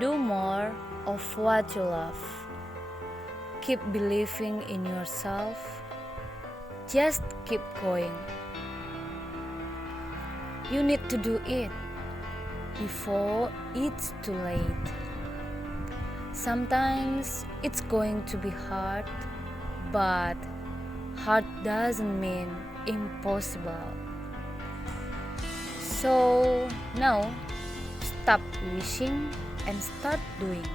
Do more of what you love. Keep believing in yourself. Just keep going. You need to do it before it's too late. Sometimes it's going to be hard, but hard doesn't mean impossible. So now, stop wishing and start doing.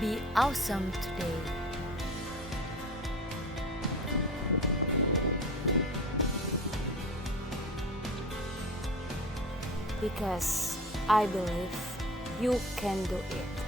Be awesome today. Because I believe you can do it.